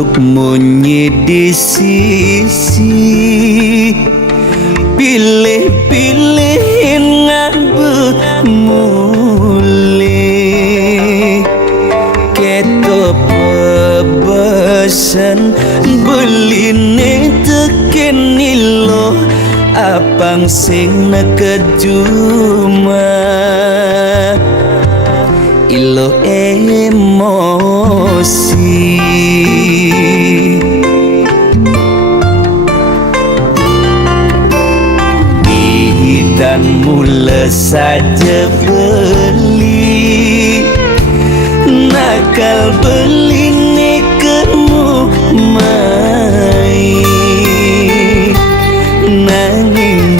pelukmu di sisi, pilih-pilih ngabut mulai keto pebesan beline teken lo apang sing nekejuma ilo emosi dan mula saja beli nakal beli nekemu mai nanging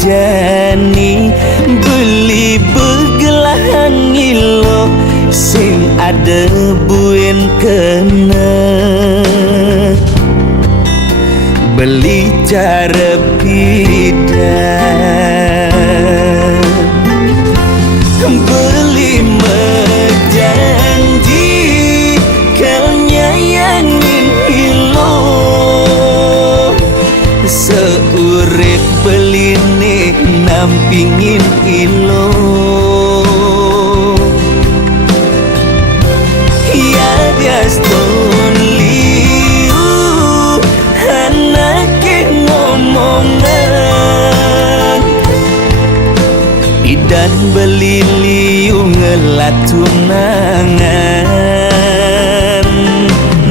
jani beli begelahan ilo sing ada buen kena beli cara bidan beli menjanji kau nyayangin ilo seurip beli nih nampingin ilo ya gaston liu anake ngomongan idan beli liu ngelatunangan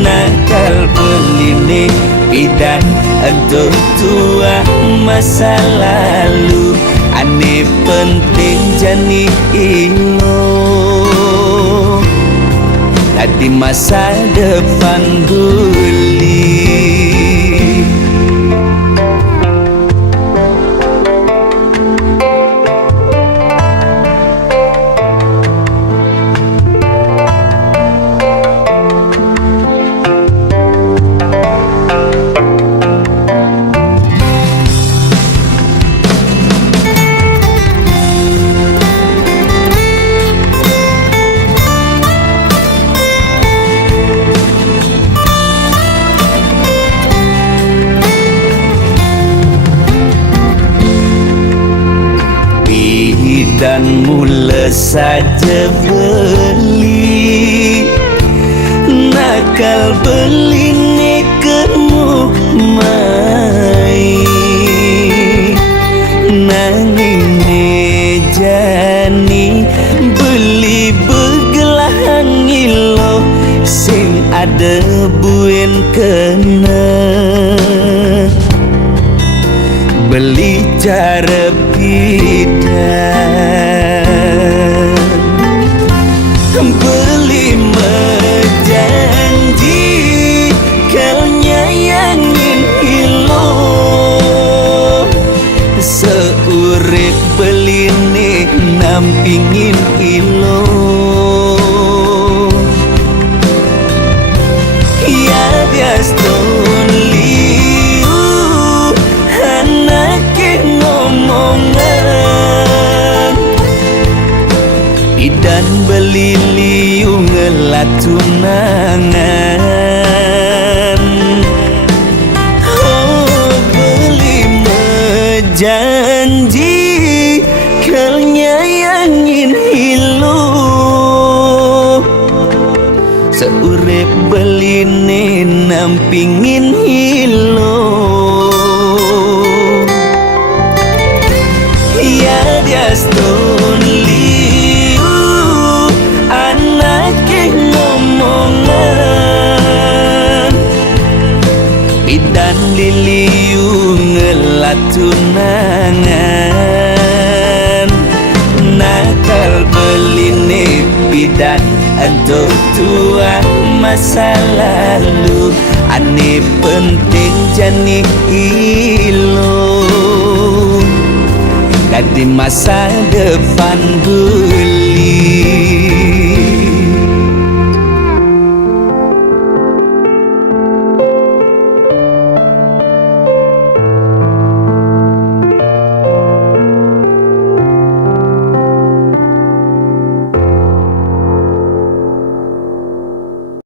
nakal beli nih idan untuk tua masa lalu ane penting jani ilo di masa depan guli dan mula saja beli nakal beli nekemu mai nanging jani beli begelahan ilo sing ada buen kena beli cara bidan beli menjanji kau nyayangin ilo seurip beli nih nampingin ilo ya gaston liu anake ngomongan idan beli liu ngelatunangan oh beli menjanji kau nyayangin ilo seurip beli nih nampingin ilo ya gaston liu anake ngomongan idan liliu ngelatunangan nakal beli nih bidan untuk tua masa lalu ane penting jani ilo di masa depan